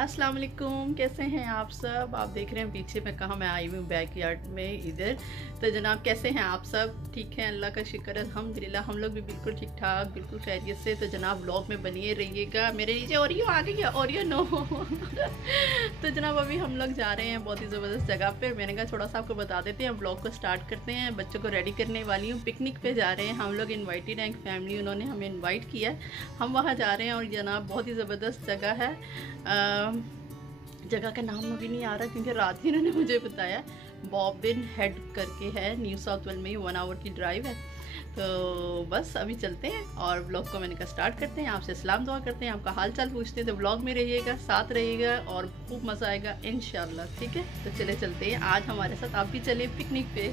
अस्सलाम वालेकुम, कैसे हैं आप सब। आप देख रहे हैं पीछे मैं कहाँ मैं आई हुई हूँ, बैकयार्ड में इधर। तो जनाब कैसे हैं आप सब? ठीक है, अल्लाह का शुक्र है, अल्हम्दुलिल्लाह हम लोग भी बिल्कुल ठीक ठाक, बिल्कुल खैरियत से। तो जनाब व्लॉग में बनिए रहिएगा। मेरे नीचे ओरियो आ गई है, ओरियो नो तो जनाब अभी हम लोग जा रहे हैं बहुत ही ज़बरदस्त जगह पे। मैंने कहा थोड़ा सा आपको बता देते हैं, व्लॉग को स्टार्ट करते हैं। बच्चों को रेडी करने वाली हूँ, पिकनिक पे जा रहे हैं हम लोग। इन्वाइटेड हैं, फैमिली उन्होंने हमें इन्वाइट किया है, हम वहाँ जा रहे हैं। और जनाब बहुत ही ज़बरदस्त जगह है। जगह का नाम अभी नहीं आ रहा क्योंकि रात ही इन्होंने मुझे बताया। बॉबिन हेड करके है, न्यू साउथ वेल्स में, 1 आवर की ड्राइव है। तो बस अभी चलते हैं और ब्लॉग को मैंने कहा स्टार्ट करते हैं। आपसे सलाम दुआ करते हैं, आपका हाल चाल पूछते हैं। तो ब्लॉग में रहिएगा, साथ रहिएगा और खूब मज़ा आएगा इंशाल्लाह। ठीक है, तो चले चलते हैं। आज हमारे साथ आप भी चले पिकनिक पे।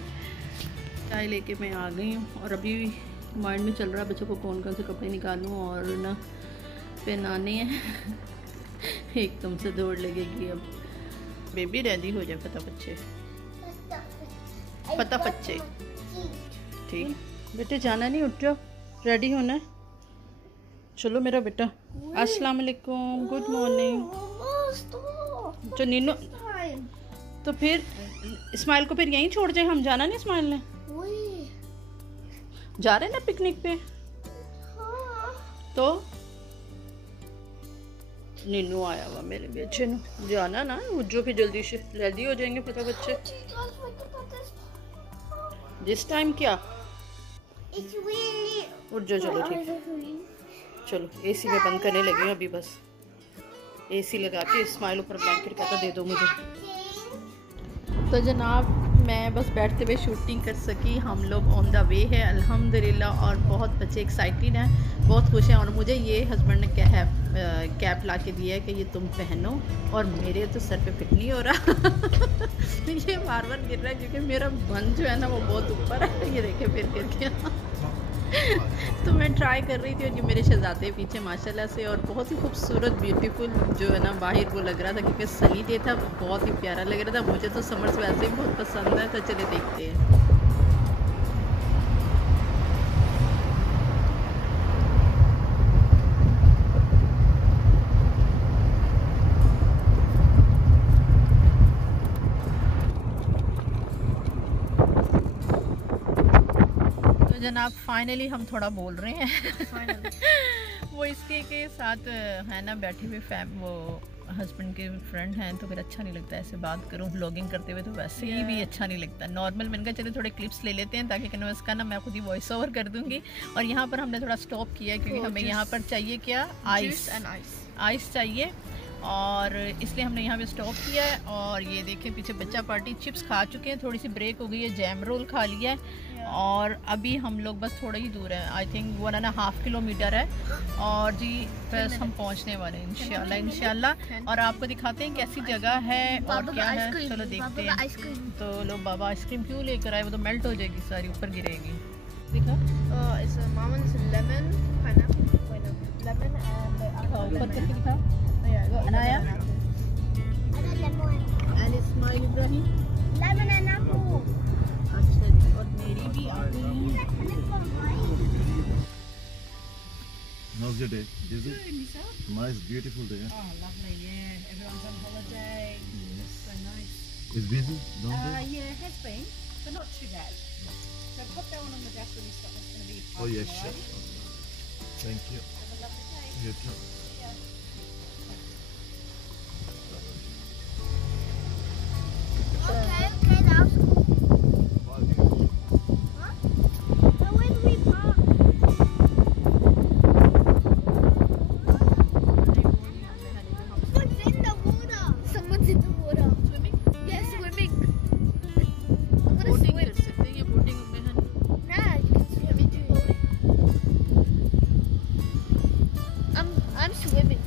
चाय लेके मैं आ गई हूँ और अभी माइंड में चल रहा है बच्चों को कौन कौन से कपड़े निकालूँ और ना पहनाने हैं एकदम से दौड़ लगेगी। अब बेबी रेडी हो जाए, पता बच्चे ठीक। बेटे जाना नहीं, उठ जाओ, रेडी होना है। चलो मेरा बेटा। अस्सलाम वालेकुम, गुड मॉर्निंग। तो नीनू तो फिर इस्माइल को फिर यहीं छोड़ जाए, हम जाना नहीं इस्माइल ने? जा रहे ना पिकनिक पे। तो नीनू आया हुआ मेरे बेटे ने, जाना ना जो फिर जल्दी से रेडी हो जाएंगे पता बच्चे। जिस टाइम क्या उठ जाओ। चलो ठीक है, चलो एसी में बंद करने लगे अभी। बस एसी लगा के इस्माइल ऊपर ब्लैंकेट कहता दे दो मुझे। तो जनाब मैं बस बैठते हुए शूटिंग कर सकी। हम लोग ऑन द वे है अल्हम्दुलिल्लाह और बहुत बच्चे एक्साइटेड हैं, बहुत खुश हैं। और मुझे ये हस्बैंड ने क्या है कैप ला के दिया है कि ये तुम पहनो, और मेरे तो सर पे फिट नहीं हो रहा ये बार बार गिर रहा है क्योंकि मेरा बन जो है ना वो बहुत ऊपर है। ये देखे फिर गिर गया तो मैं ट्राई कर रही थी और ये मेरे शहजादे पीछे माशाल्लाह से। और बहुत ही खूबसूरत ब्यूटीफुल जो है ना बाहर वो लग रहा था क्योंकि सनी डे था, बहुत ही प्यारा लग रहा था। मुझे तो समर्स वैसे ही बहुत पसंद है। तो चले देखते हैं। जनाब फाइनली हम थोड़ा बोल रहे हैं वो इसके के साथ है ना बैठे हुए वो हस्बैंड के फ्रेंड हैं, तो फिर अच्छा नहीं लगता ऐसे बात करूं व्लॉगिंग करते हुए, तो वैसे ही भी अच्छा नहीं लगता नॉर्मल। मैंने कहा चलो थोड़े क्लिप्स ले लेते हैं ताकि कैनवास का ना मैं खुद ही वॉइस ओवर कर दूंगी। और यहाँ पर हमने थोड़ा स्टॉप किया क्योंकि हमें यहाँ पर चाहिए क्या, आइस चाहिए, और इसलिए हमने यहाँ पे स्टॉप किया है। और ये देखें पीछे बच्चा पार्टी चिप्स खा चुके हैं, थोड़ी सी ब्रेक हो गई है, जैम रोल खा लिया है। और अभी हम लोग बस थोड़ा ही दूर है, आई थिंक 1.5 किलोमीटर है, और जी बस हम पहुँचने वाले हैं इंशाल्लाह। और आपको दिखाते हैं कैसी जगह है और क्या है, चलो देखते हैं। तो लो बाबा आइसक्रीम क्यों लेकर आए, वो तो मेल्ट हो जाएगी सारी, ऊपर गिरेगी। दिखा ऊपर करके दिखा। अनाया इस्माइल इब्राहिम, अच्छा जी, और मेरी भी आ गई। How's your day? Busy? Nice, beautiful day. Oh, lovely, yeah. Everyone's on holiday. Yes. So nice. It's busy? Don't they? Yeah, it has been, but not too bad. So put that one on the desk when you stop. It's going to be Oh yes, sure. Thank you. Have a lovely day. You too. Okay, that's cool. Huh? Now where do we park? Someone's in the water. Someone's in the water. Swimming? Yeah, swimming. I'm gonna Boating swim. कर सकते हैं, ये boating में है। Nah, you can swim. I'm swimming.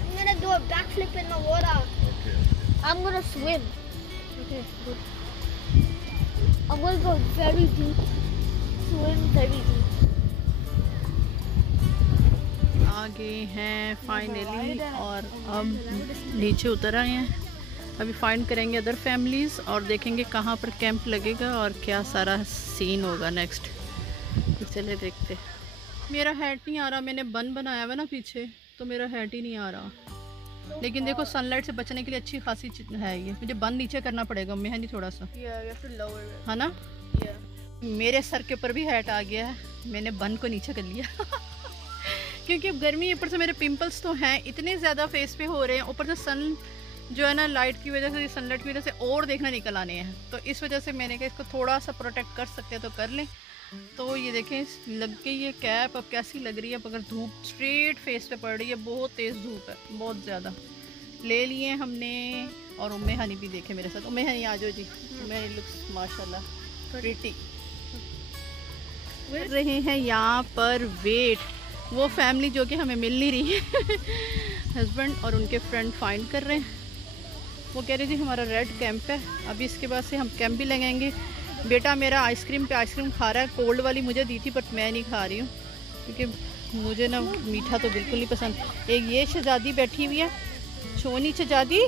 I'm gonna do a backflip in the water. Okay. I'm gonna swim. Okay, good. I'm gonna go very deep. Swim very deep. आ गए हैं finally और अब नीचे उतर आए हैं। अभी फाइंड करेंगे अदर फैमिलीज़ और देखेंगे कहाँ पर कैंप लगेगा और क्या सारा सीन होगा नेक्स्ट। तो चले देखते। मेरा हेड नहीं आ रहा, मैंने बन बनाया हुआ ना पीछे, तो मेरा हेड ही नहीं आ रहा। लेकिन देखो सनलाइट से बचने के लिए अच्छी खासी है ये। मुझे बंद नीचे करना पड़ेगा मेहंदी थोड़ा सा, है ना। मेरे सर के ऊपर भी हेड आ गया है, मैंने बंद को नीचे कर लिया क्योंकि अब गर्मी, ऊपर से मेरे पिंपल्स तो हैं इतने ज़्यादा फेस पे हो रहे हैं, ऊपर से सन जो है ना लाइट की वजह से, सनलाइट की वजह से और देखना निकल आने हैं। तो इस वजह से मैंने कहा इसको थोड़ा सा प्रोटेक्ट कर सकते हैं तो कर लें। तो ये देखें लग गई ये कैप, अब कैसी लग रही है अगर धूप स्ट्रेट फेस पे पड़ रही है, बहुत तेज़ धूप है, बहुत ज़्यादा। ले लिए हमने। और उम्मे हनी भी देखे मेरे साथ। उम्मे हनी आ जाओ जी। उम्मे हनी लुक्स माशाल्लाह प्रिटी। कर रहे हैं यहाँ पर वेट, वो फैमिली जो कि हमें मिल नहीं रही है हस्बैंड और उनके फ्रेंड फाइंड कर रहे हैं। वो कह रहे थे हमारा रेड कैंप है, अभी इसके बाद से हम कैंप भी लगाएंगे। बेटा मेरा आइसक्रीम पे आइसक्रीम खा रहा है, कोल्ड वाली मुझे दी थी बट मैं नहीं खा रही हूँ क्योंकि मुझे ना मीठा तो बिल्कुल नहीं पसंद। एक ये शहजादी बैठी हुई है, सोनी शहजादी।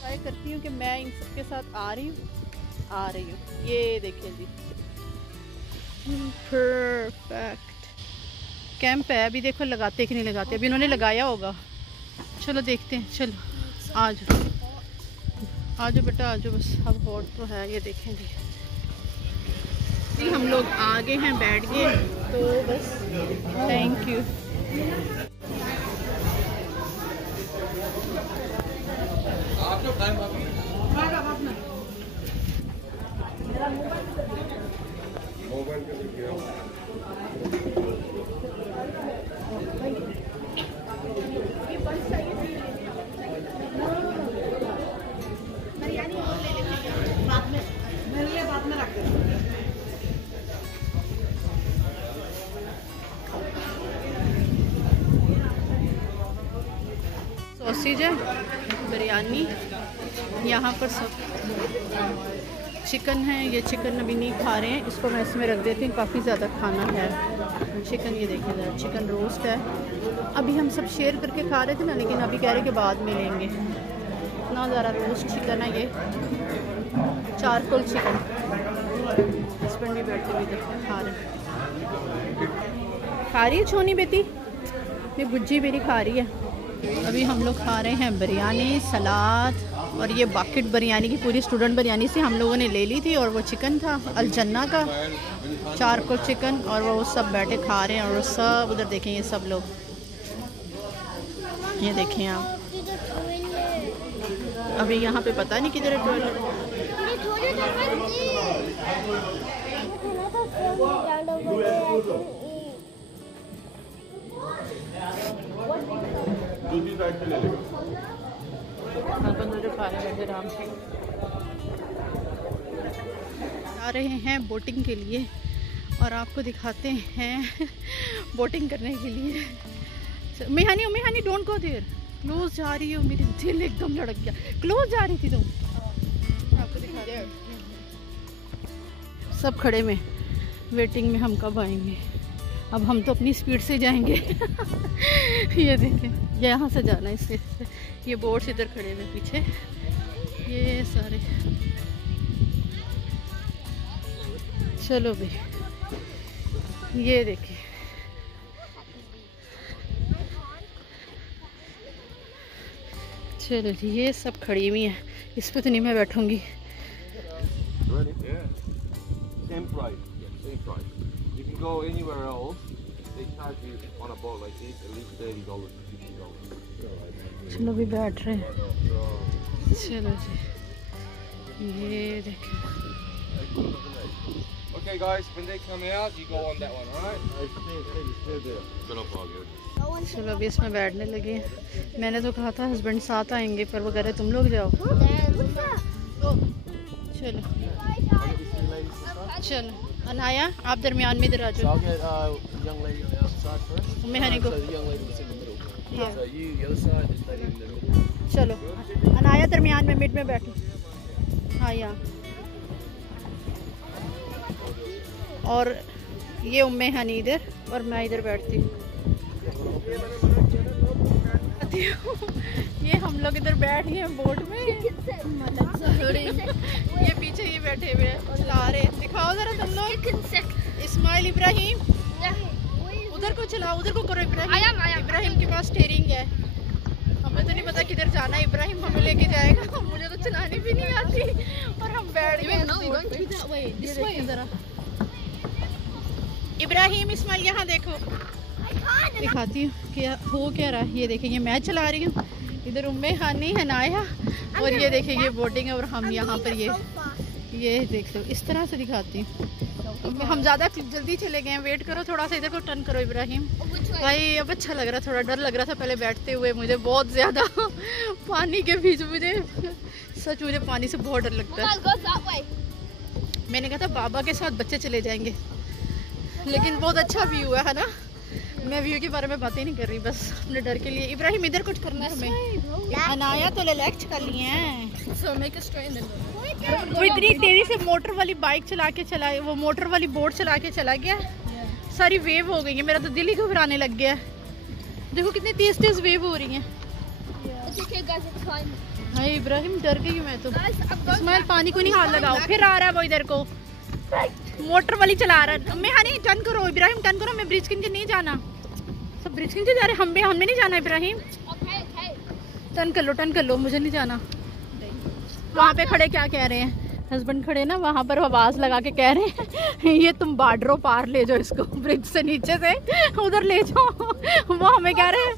ट्राई करती हूँ कि मैं इन सबके साथ आ रही हूँ। ये देखिए जी, परफेक्ट कैंप है। अभी देखो लगाते कि नहीं लगाते, अभी इन्होंने लगाया होगा। चलो देखते हैं, चलो आ जाओ बेटा आ जाओ। बस अब हॉट तो है, ये देखें जी। हम लोग आगे हैं, बैठ गए तो बस। Thank you. सॉसेज है, बिरयानी, यहाँ पर सब चिकन है। ये चिकन अभी नहीं खा रहे हैं, इसको मैं इसमें रख देती हूँ, काफ़ी ज़्यादा खाना है चिकन। ये देखिए ज़रा, चिकन रोस्ट है। अभी हम सब शेयर करके खा रहे थे ना, लेकिन अभी कह रहे कि बाद में लेंगे। इतना ज़रा रोस्ट चिकन है ये, चारकोल चिकन। हस्बैंड भी बैठे हुए देखते खा रहे। खा रही है छोनी बेटी, ये गुज्जी मेरी खा रही है। अभी हम लोग खा रहे हैं बिरयानी, सलाद, और ये बाकेट बिरयानी की पूरी स्टूडेंट बिरयानी से हम लोगों ने ले ली थी। और वो चिकन था अलजन्ना का, चारकोल चिकन, और वो सब बैठे खा रहे हैं। और सब उधर देखें, ये सब लोग, ये देखें आप। अभी यहाँ पे पता नहीं किधर है टॉयलेट। आ रहे हैं बोटिंग के लिए और आपको दिखाते हैं बोटिंग करने के लिए। Mehani don't go there, close जा रही हो। मेरे दिल एकदम लड़क गया, क्लोज जा रही थी तुम। आपको दिखा रहे सब खड़े में वेटिंग में, हम कब आएंगे। अब हम तो अपनी स्पीड से जाएंगे ये देखें, यहाँ से जाना है इससे। ये बोट्स इधर खड़े हुए पीछे, ये सारे। चलो भाई, ये देखिए, चलो जी, ये सब खड़ी हुई हैं। इस पे तो नहीं मैं बैठूंगी। Go anywhere else, they charge you on a boat like this at least $30 to $50. चलो भी बैठ रहे हैं। चलो जी, ये देखें। Okay guys, when they come out, you go on that one, alright? चलो अभी इसमें बैठने लगे। मैंने तो कहा था हस्बैंड साथ आएंगे, पर वो कह रहे तुम लोग जाओ। चलो चलो, अनाया आप दरमियान में इधर आ जाओ। चलो अनाया दरमियान में, मिड में बैठो। हाँ यहाँ। और ये उम्मे हनी इधर और मैं इधर बैठती हूँ। ये हम लोग इधर बैठ गए हैं बोट में। ये पीछे ये बैठे हुए हैं, चला रहे हैं। दिखाओ जरा तुम लोग। इस्माइल इब्राहिम उधर को चलाओ, उधर को करो। इब्राहिम के पास जाना, इब्राहिम हमें लेके जाएगा, मुझे तो चलानी भी नहीं आती और हम बैठ गए जरा। इब्राहिम इस्माइल यहाँ देखो, दिखाती हूँ क्या हो क्या रहा है। ये देखिए, ये मैं चला रही हूँ, इधर उम्मे हानी हनाया, और ये देखिए ये बोटिंग है और हम यहाँ पर ये देख लो, इस तरह से दिखाती हूँ। हम ज़्यादा जल्दी चले गए हैं, वेट करो थोड़ा सा, इधर को टर्न करो इब्राहिम। भाई अब अच्छा लग रहा, थोड़ा डर लग रहा था पहले बैठते हुए मुझे बहुत ज़्यादा पानी के बीच, मुझे सच मुझे पानी से बहुत डर लगता है। मैंने कहा था बाबा के साथ बच्चे चले जाएंगे, लेकिन बहुत अच्छा व्यू है ना। मैं व्यू के बारे में बातें नहीं कर रही, बस अपने डर के लिए। इब्राहिम इधर कुछ करना है हमें, अनाया तो रिलैक्स कर लिए हैं। वो इतनी तेजी से मोटर वाली बाइक चला के चला, वो मोटर वाली बोट चला के चला गया, सारी वेव हो गई है, मेरा तो दिल ही घबराने लग गया। देखो कितनी तेज तेज वेव हो रही है। हाय इब्राहिम डर गई मैं तो। इस्माइल पानी को नहीं हाथ लगाओ, फिर आ रहा है वो इधर को, मोटर वाली चला रहा है। मैं हनी टर्न करो इब्राहिम, टर्न करो, मैं ब्रिज के नीचे नहीं जाना, सब ब्रिज के नीचे जा रहे हैं, हमने नहीं जाना इब्राहिम। टर्न कर लो, मुझे नहीं जाना। वहाँ पे खड़े क्या कह रहे हैं हस्बैंड खड़े ना, वहाँ पर आवाज़ लगा के कह रहे हैं ये तुम बार्डरों पार ले जाओ इसको, ब्रिज से नीचे से उधर ले जाओ। वो हमें कह रहे हैं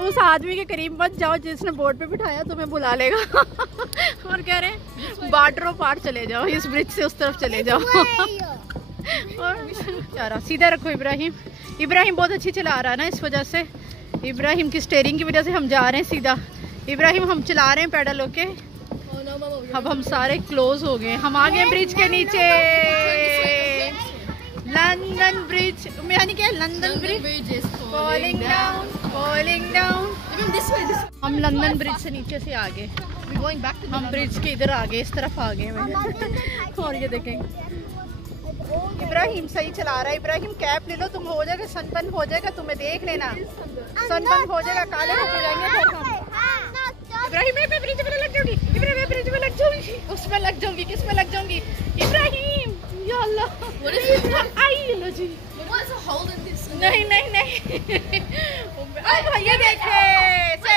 उस आदमी के करीब मत जाओ जिसने बोट पे बिठाया, तुम्हें बुला लेगा। और कह रहे हैं बार्डरों पार चले जाओ, इस ब्रिज से उस तरफ चले जाओ। और यार सीधा रखो इब्राहिम, इब्राहिम बहुत अच्छी चला रहा है ना, इस वजह से इब्राहिम की स्टीयरिंग की वजह से हम जा रहे हैं सीधा। इब्राहिम हम चला रहे हैं पैडल होके, अब हम सारे क्लोज हो गए, हम आ गए ब्रिज के नीचे। लंदन ब्रिज में यानी क्या, लंदन ब्रिज फॉलिंग डाउन। हम लंदन ब्रिज से नीचे से आ गए, हम ब्रिज के इधर आ गए, इस तरफ आ गए। और ये देखें इब्राहिम सही चला रहा है। इब्राहिम कैप ले लो, तुम हो जाएगा सनबर्न हो जाएगा, तुम्हें देख लेना सनबर्न हो जाएगा, काले हो जाएंगे। इब्राहिम मैं ब्रिज पे लग जाऊंगी, इब्राहिम ब्रिज पे लग जाऊंगी, उसमें लग जाऊंगी, किस में लग जाऊंगी इब्राहिम, या अल्लाह। आई लो जी, नहीं ये देखे से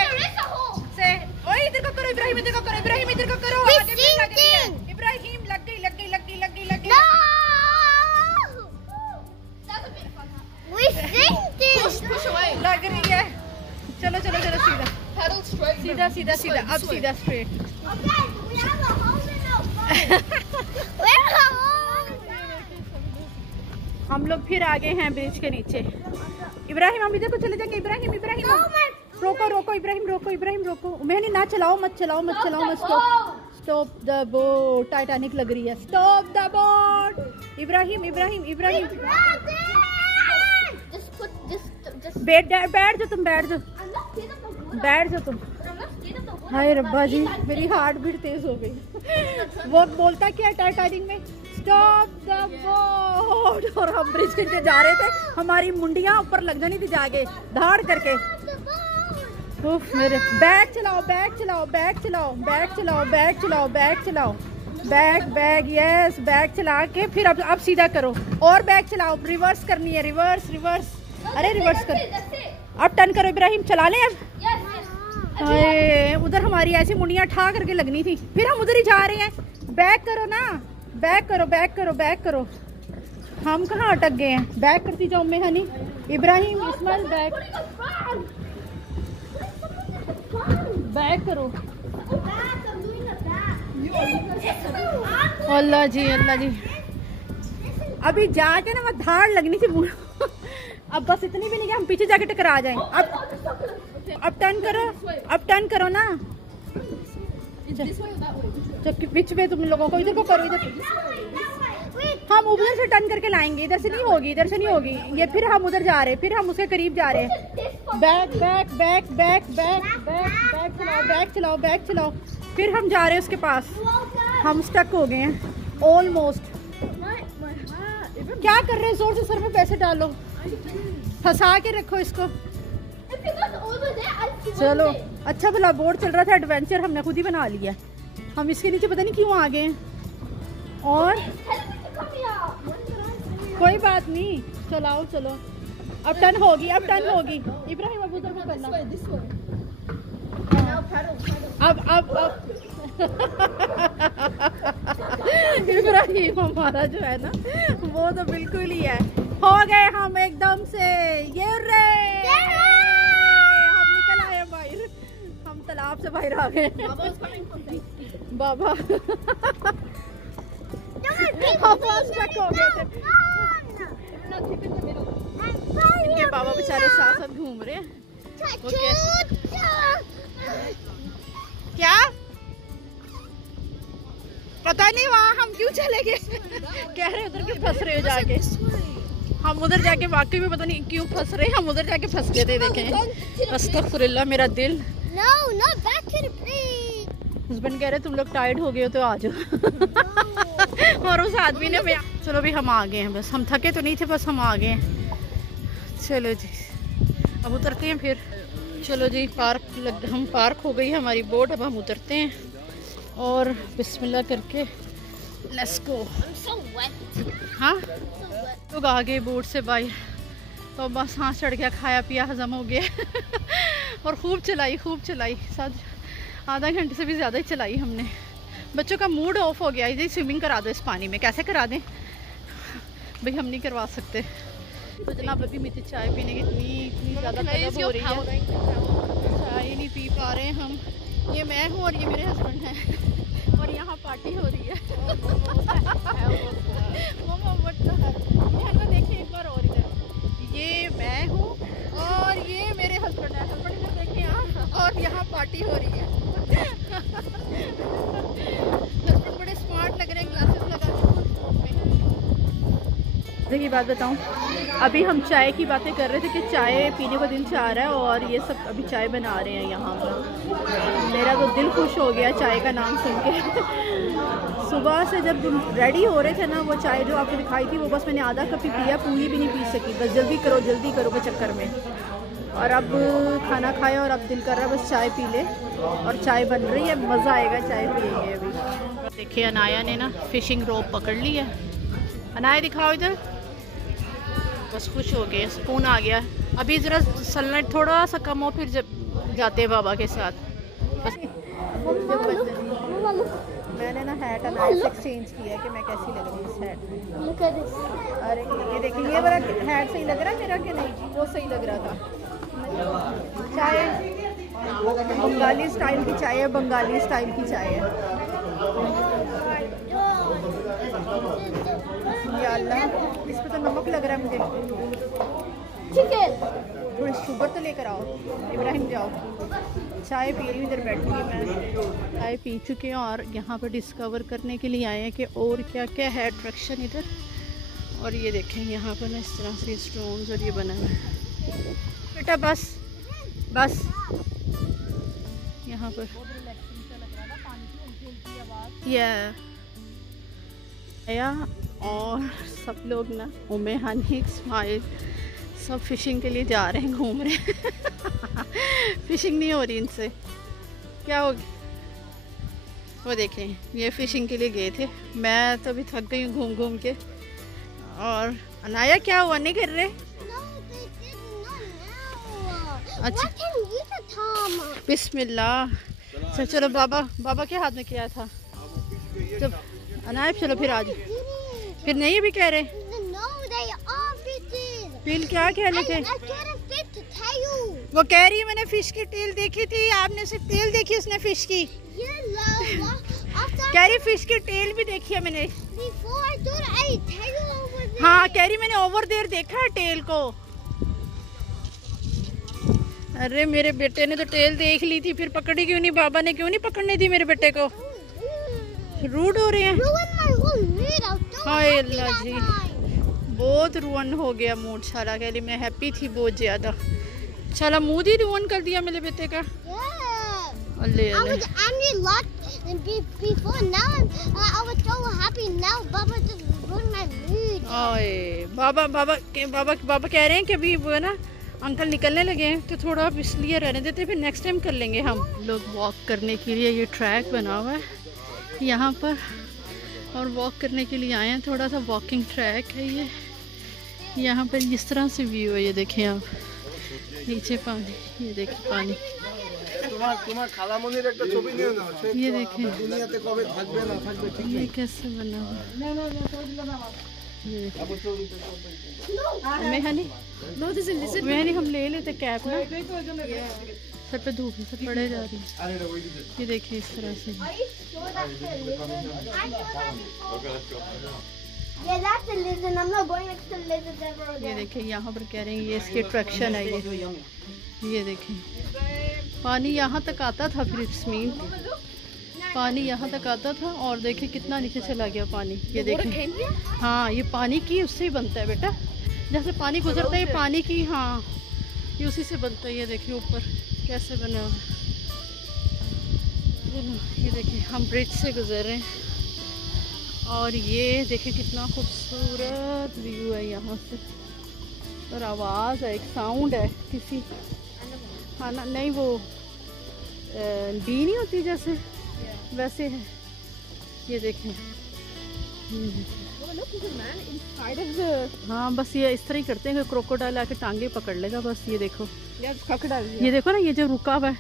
ओए इधर को करो इब्राहिम, इधर को करो इब्राहिम, इधर को करो, इब्राहिम लग गई लग रही है। चलो सीधा अब सीधा स्ट्रेट। हम लोग फिर आ गए हैं ब्रिज के नीचे। इब्राहिम हम इधर को चले जाएंगे, इब्राहिम रोको इब्राहिम रोको। मैंने ना चलाओ मत स्टॉप द बोट, टाइटैनिक लग रही है, स्टॉप द बोट। इब्राहिम बैठ जाओ तुम। हाय रब्बा जी, मेरी हार्ट बीट तेज हो गई। वो बोलता क्या टाइटैनिक में, स्टॉप द बोट। और हम ब्रिज के नीचे जा रहे थे, हमारी मुंडियां ऊपर लग जानी थी जाके धाड़ करके। उफ मेरे, बैग चलाओ, बैग यस, बैग चला के फिर अब सीधा करो, और बैग चलाओ, रिवर्स करनी है, रिवर्स। अरे रिवर्स कर, अब टर्न करो इब्राहिम, चला ले अब। उधर हमारी ऐसी मुंडियां ठा करके लगनी थी, फिर हम उधर ही जा रहे हैं। बैक करो ना, बैक करो। हम कहाँ अटक गए हैं, बैक करती जाओ मैं हनी। इब्राहिम इस्माइल बैक करो। अल्लाह जी अभी जाके ना वहाँ धाड़ लगनी थी। अब बस इतनी भी नहीं कि हम पीछे जाके टकरा जाएं। अब टर्न करो ना, बीच में तुम लोगों को इधर को करो, इधर हम उधर से टर्न करके लाएंगे, इधर से नहीं होगी ये, फिर हम उधर जा रहे हैं, फिर हम उसके करीब जा रहे हैं। बैक चलाओ, फिर हम जा रहे हैं उसके पास। हम स्टक हो गए हैं ऑलमोस्ट। क्या कर रहे हैं, जोर से सर में पैसे डालो, फंसा के रखो इसको। चलो अच्छा भला बोर्ड चल रहा था, एडवेंचर हमने खुद ही बना लिया। हम इसके नीचे पता नहीं क्यों आ गए, और कोई बात नहीं, चलो अब टर्न होगी। इब्राहिम अब उधर को करना, अब इब्राहिम हमारा जो है ना वो तो बिल्कुल ही है। हो गए हम एकदम से, ये रे हम निकल आए बाहर, हम तालाब से बाहर आ गए। बाबा इनके बाबा बेचारे साथ साथ घूम रहे हैं। क्या पता नहीं वहाँ हम क्यों चले गए। कह रहे उधर क्यों फंस रहे हो जाके। हम उधर जाके वाकई में पता नहीं क्यों फंस रहे, हम उधर जाके फंस गए थे। देखें अस्तगफुरुल्लाह मेरा दिल। हस्बैंड कह रहे तुम लोग टायर्ड हो गए हो तो आ जाओ। और उस आदमी ने चलो भी हम आ गए हैं, बस हम थके तो नहीं थे, बस हम आ गए हैं। चलो जी अब उतरते हैं फिर। चलो जी हम पार्क हो गई हमारी बोट, अब हम उतरते हैं और बिस्मिल्लाह करके लेट्स गो। हाँ लोग आ गए बोट से बाहर, तो बस सांस चढ़ गया, खाया पिया हजम हो गया। और खूब चलाई साथ आधा घंटे से भी ज़्यादा ही चलाई हमने। बच्चों का मूड ऑफ हो गया, इधर स्विमिंग करा दो इस पानी में। कैसे करा दें भाई, हम नहीं करवा सकते। तो जनाब अभी मुझे चाय पीने की इतनी ज़्यादा तलब हो रही है, चाय नहीं पी पा रहे हैं हम। ये मैं हूँ और ये मेरे हस्बैंड हैं और यहाँ पार्टी हो रही है। देखिए एक बार और इधर, ये मैं हूँ और ये मेरे हस्बैंड है। हस्बैंड इधर देखिए यहाँ, और यहाँ पार्टी हो रही है। हस्बैंड बड़े स्मार्ट लग रहे हैं ग्लासेस लगा के। की बात बताऊं, अभी हम चाय की बातें कर रहे थे कि चाय पीने को दिल चाह रहा है और ये सब अभी चाय बना रहे हैं यहाँ पर। मेरा तो दिल खुश हो गया चाय का नाम सुन के। सुबह से जब रेडी हो रहे थे ना, वो चाय जो आपको दिखाई थी वो बस मैंने आधा कप ही पिया, पूरी भी नहीं पी सकी। बस जल्दी करो के चक्कर में। और अब खाना खाया और अब दिल कर रहा है बस चाय पी ले, और चाय बन रही है, मज़ा आएगा चाय पिएंगे अभी। देखिए अनाया ने ना फिशिंग रोप पकड़ ली है। अनाया दिखाओ इधर, बस खुश हो गए, सुकून आ गया। अभी ज़रा सनलाइट थोड़ा सा कम हो फिर जब जाते हैं बाबा के साथ। बस मैंने ना हैट अनाया से एक्सचेंज किया कि मैं कैसी लग रही हूँ इस हैट में। अरे ये देखिए, ये वाला हैट सही लग रहा है मेरा कि नहीं? वो सही लग रहा था। चाय बंगाली स्टाइल की चाय है, बंगाली स्टाइल की चाय है। या अल्लाह, इस पे तो नमक लग रहा है मुझे। थोड़ी शुगर तो लेकर आओ। इब्राहिम जाओ, चाय पी रही हूँ, इधर बैठी हुई मैं। चाय पी चुके हैं और यहाँ पर डिस्कवर करने के लिए आए हैं कि और क्या क्या है अट्रैक्शन इधर। और ये देखें यहाँ पर ना इस तरह से स्टोन्स और ये बना हुआ है। बेटा बस यहाँ पर या और सब लोग ना उम्मे हनी इस्माइल सब फिशिंग के लिए जा रहे हैं, घूम रहे हैं। फिशिंग नहीं हो रही इनसे, क्या हो गया? वो देखें ये फिशिंग के लिए गए थे। मैं तो अभी थक गई हूँ घूम घूम के। और अनाया क्या हुआ, नहीं कर रहे? अच्छा बिस्मिल्लाह। चलो बाबा के हाथ में क्या था? जब अनाया चलो फिर आज फिर नहीं भी कह रहे फिर क्या कह रहे थे? वो कह रही है मैंने फिश की टेल देखी थी। आपने सिर्फ टेल देखी, उसने फिश की। कह रही फिश की टेल भी देखी है मैंने। हाँ कह रही मैंने ओवर देर देखा है टेल को। अरे मेरे बेटे ने तो टेल देख ली थी, फिर पकड़ी क्यों नहीं? बाबा ने क्यों नहीं पकड़ने दी मेरे बेटे को? रूड हो रहे हैं। हाय अल्लाह जी, बहुत रुअन हो गया मूड सारा। कह रही मैं हैप्पी थी बहुत ज़्यादा, सारा मूड ही रुअन कर दिया मेरे बेटे का। बाबा कह रहे हैं कि अभी वो है ना अंकल निकलने लगे हैं तो थोड़ा आप इसलिए रहने देते, फिर नेक्स्ट टाइम कर लेंगे हम लोग। वॉक करने के लिए ये ट्रैक बना हुआ है यहाँ पर, और वॉक करने के लिए आए हैं। थोड़ा सा वॉकिंग ट्रैक है ये। यहाँ पर इस तरह से व्यू है, ये देखें आप, नीचे पानी, ये देखिए पानी, তোমার খালামনির একটা ছবি নিও না, ये देखिए দুনিয়াতে কবে থাকবে না থাকবে ঠিক ये कैसे बना हुआ है। ये मेहनी मेहनी हम ले लेते कैप ना, सर पे धूप से पड़े जा रही है। ये देखिए इस तरह से, Yeah, that's the lizard. I'm not going next to the lizard ever ये again. देखिए यहाँ पर कह रहे हैं ये इसकी अट्रैक्शन है। ये देखिए पानी यहाँ तक आता था, फिर इसमें पानी यहाँ तक आता था और देखिए कितना नीचे चला गया पानी। ये देखिए, हाँ ये पानी की उससे ही बनता है बेटा, जैसे पानी गुजरता है ये पानी की, हाँ ये उसी से बनता है। ये देखिए ऊपर कैसे बना हुआ है। ये देखिए हम ब्रिज से गुजर रहे हैं और ये देखिए कितना खूबसूरत व्यू है यहाँ से। और आवाज़ है, एक साउंड है किसी, हाँ ना नहीं वो बी नहीं होती जैसे, वैसे है। ये देखें, हाँ बस ये इस तरह ही करते हैं कि क्रोकोडाइल आके टांगे पकड़ लेगा बस। ये देखो ये देखो ना, ये जो रुका हुआ है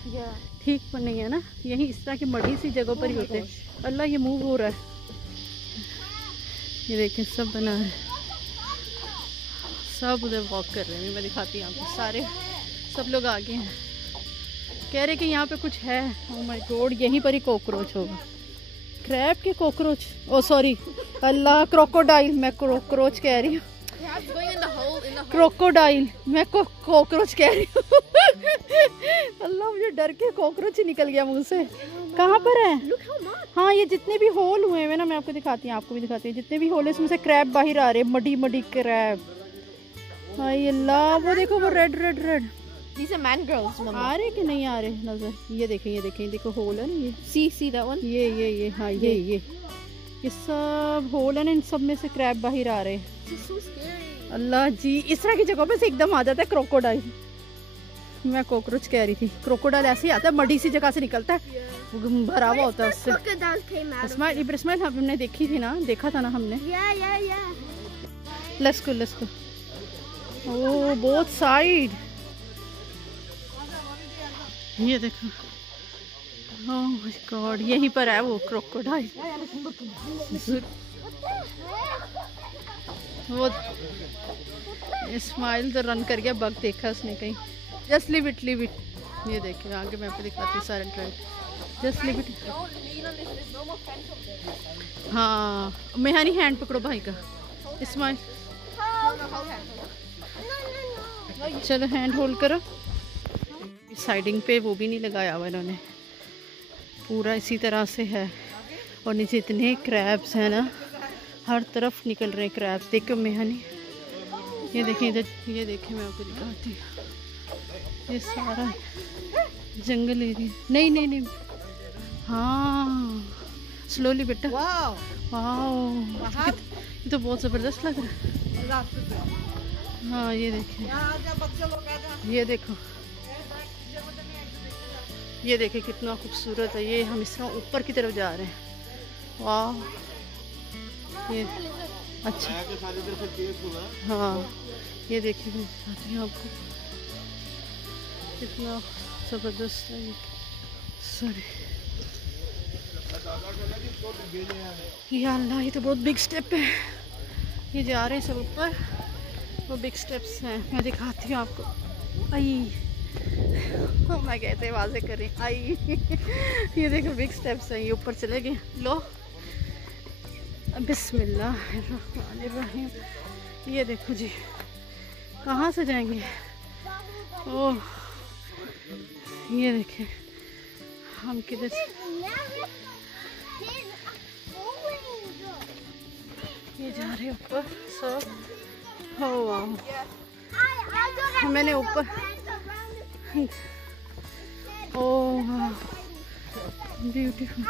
ठीक पर नहीं है ना, यही इस तरह की मड़ी सी जगहों पर ही होते हैं। अल्लाह ये मूव हो रहा है, ये देखें सब बना है, सब उधर वॉक कर रहे हैं। मैं दिखाती हूँ आपको, सारे सब लोग आगे हैं, कह रहे कि यहाँ पे कुछ है। ओह माय गॉड, यहीं पर ही कॉकरोच होगा, क्रैब के कॉकरोच, ओ सॉरी अल्लाह क्रोकोडाइल, मैं कॉकरोच कह रही हूँ, क्रोकोडाइल मैं कॉकरोच कह रही हूँ। अल्लाह मुझे डर के कॉकरोच ही निकल गया मुंह से। कहाँ पर है? हाँ ये जितने भी होल हुए हैं ना, मैं आपको दिखाती हूँ, आपको भी दिखाती हूँ, जितने भी होल है इसमें से क्रैब बाहर आ रहे हैं, मडी मडी क्रैब। हाय अल्लाह, वो देखो वो red red red, These are mangroves, Mama. आ रहे कि नहीं आ रहे नजर? ये देखें ये देखें, देखो होल है ना ये, See that one? ये हाँ ये सब होल है ना, इन सब में से क्रैब बाहर आ रहे हैं। This is so scary. अल्लाह जी, इस तरह की जगह पे से एकदम आ जाता है क्रोकोडाइल। मैं कॉकरोच कह रही थी, क्रोकोडाइल ऐसे ही आता है, मडी सी जगह से निकलता है, भरा हुआ होता है उससे। Crocodiles came out. इस्माइल हमने देखी थी ना, देखा था ना हमने। Yeah. Let's go oh both side, ये देखो, ओह माय गॉड, यहीं पर है वो क्रोकोडाइल। वो इस्माइल तो रन कर गया, बग देखा उसने कहीं। Just live it. ये देखिए आगे मैं आपको दिखाती हूँ सारे ट्राइब, जस्ट लिव इट। हाँ मेहानी हैंड पकड़ो भाई का, इस्माइल चलो हैंड होल्ड करो। साइडिंग पे वो भी नहीं लगाया हुआ इन्होंने, पूरा इसी तरह से है। और नीचे इतने क्रैब्स हैं ना, हर तरफ निकल रहे हैं क्रैब्स। देखो मेहानी, ये देखें इधर, ये देखें मैं आपको दिखाती हूँ, ये सारा जंगल एरिया। नहीं हाँ स्लोली बेटा। वाह ये तो बहुत ज़बरदस्त लग रहा है। हाँ ये देखिए, ये देखिए कितना खूबसूरत है। ये हम इस तरह ऊपर की तरफ जा रहे हैं। वाह ये अच्छा, हाँ ये देखिए मैं दिखाती हूँ आपको, कितना ज़बरदस्त है ये। सॉरी या अल्लाह, ये तो बहुत बिग स्टेप है। ये जा रहे हैं सब ऊपर, वो बिग स्टेप्स हैं, मैं दिखाती हूँ आपको। आई मैं कहते आवाज़ें करें आई। ये देखो बिग स्टेप्स हैं, ये ऊपर चले गए। लो बिस्मिल्लाहिर्रहमानिर्रहीम। ये देखो जी, कहाँ से जाएंगे? ओह ये देखें हम किधर से, ये जा रहे ऊपर सब। हो मैंने ऊपर, ओह ब्यूटीफुल।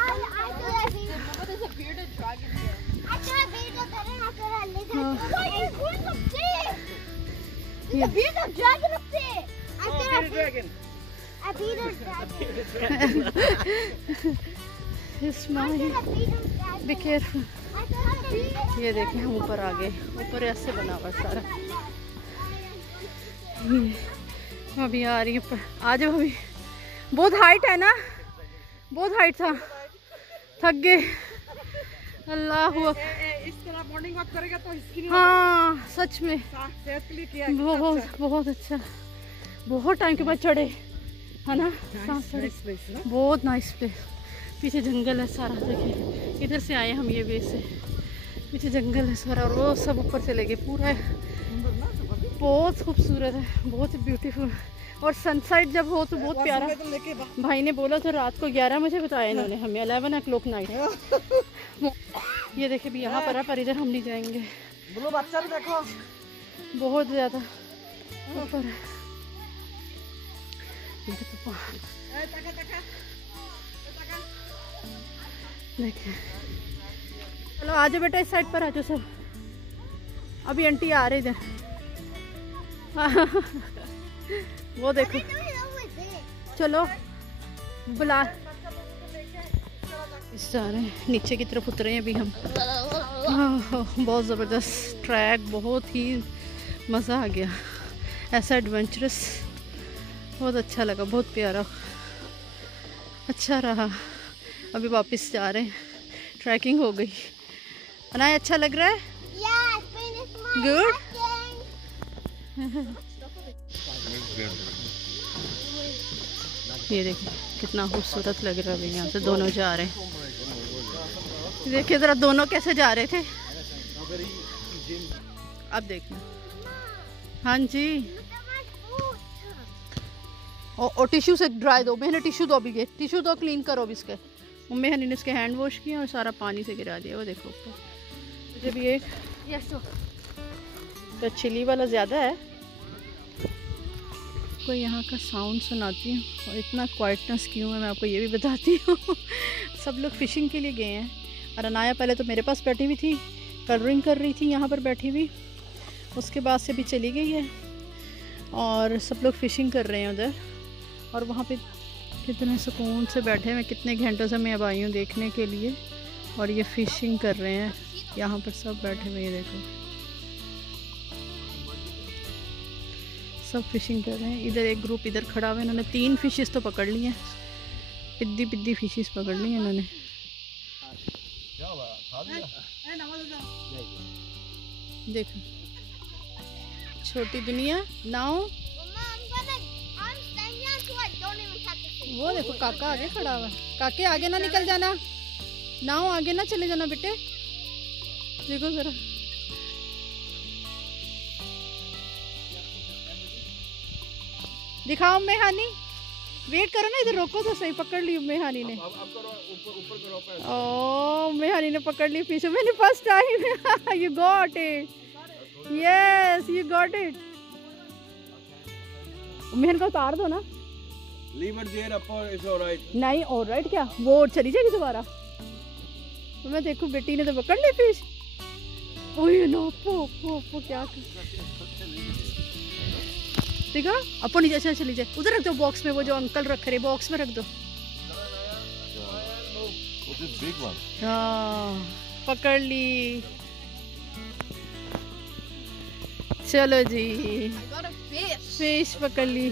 Be careful. ये देखें हम ऊपर आ गए, ऊपर ऐसे बना हुआ सारा। अभी आ रही है, आ जाओ अभी। बहुत हाइट है ना, बहुत हाइट था, थक गए। अल्लाह इस तरह मॉर्निंग वॉक करेगा तो इसकी हाँ सच में सेहत के लिए किया बहुत बहुत अच्छा। बहुत टाइम के बाद चढ़े है ना, सांस चढ़े। बहुत नाइस प्लेस। पीछे जंगल है सारा, देखिए इधर से आए हम ये वे से, पीछे जंगल है सारा और वो सब ऊपर चले गए पूरा। बहुत खूबसूरत है, बहुत ब्यूटीफुल। और सनसेट जब हो तो बहुत प्यारा। भाई ने बोला तो रात को 11 बजे बताया इन्होंने हमें, 11 o'clock नाइट। ये देखे भी यहाँ पर इधर हम नहीं जाएंगे। बोलो बच्चा भी देखो, बहुत ज़्यादा ऊपर है। देखिए चलो आ जाओ बेटा, इस साइड पर आ जाओ सब। अभी आंटी आ रहे इधर। वो देखो, चलो बुला इस जा रहे हैं, नीचे की तरफ उतरे हैं अभी हम। बहुत ज़बरदस्त ट्रैक, बहुत ही मज़ा आ गया, ऐसा एडवेंचरस, बहुत अच्छा लगा, बहुत प्यारा, अच्छा रहा। अभी वापस जा रहे हैं, ट्रैकिंग हो गई। अनाया अच्छा लग रहा है? गुड। ये देखिए कितना खूबसूरत लग रहा है। अभी यहाँ से दोनों जा रहे हैं, देखिए ज़रा दोनों कैसे जा रहे थे। अब देखना, हाँ जी। और टिश्यू से ड्राई दो, मैंने टिश्यू दो, अभी टिश्यू दो, क्लीन करो अभी इसके। मम्मी हनी ने इसके हैंड वॉश किया और सारा पानी से गिरा दिया। वो देखो मुझे भी एक तो चिली वाला ज़्यादा है। कोई यहाँ का साउंड सुनाती हूँ, और इतना क्वाइटनेस क्यों है मैं आपको ये भी बताती हूँ। सब लोग फ़िशिंग के लिए गए हैं और अनाया पहले तो मेरे पास बैठी हुई थी, कलरिंग कर रही थी यहाँ पर बैठी हुई। उसके बाद से भी चली गई है और सब लोग फ़िशिंग कर रहे हैं उधर। और वहाँ पे कितने सुकून से बैठे हैं, कितने घंटों से मैं अब आई हूँ देखने के लिए। और ये फ़िशिंग कर रहे हैं यहाँ पर सब बैठे हुए, देखो सब फिशिंग कर रहे हैं। इधर एक ग्रुप इधर खड़ा हुआ है, इन्होंने 3 फिशेस तो पकड़ ली हैं, पिद्दी फिशेस पकड़ ली हैं इन्होंने। देखो छोटी दुनिया नाव। वो देखो काका आगे खड़ा हुआ है, काके आगे ना निकल जाना, नाव आगे ना चले जाना बेटे। देखो जरा दिखाओ उम्मे हानी, वेट करो ना, इधर रोको तो सही। पकड़ ली उम्मे हानी ने, ओ उम्मे हानी ने पकड़ ली फिश। मैंने first time you got it, yes you got it. Umme Hani को उतार दो ना। Leave it there, upper is all right. नहीं all right क्या, वो चली जाएगी दोबारा। तो मैं देखूं बेटी ने तो पकड़ ली फिश। ओए नो पो क्या देखा, अपन नीचे अच्छा चली जाए। उधर रख दो बॉक्स में, वो जो अंकल रख रहे बॉक्स में रख दो। हाँ पकड़ ली, चलो जी फिश पकड़ ली।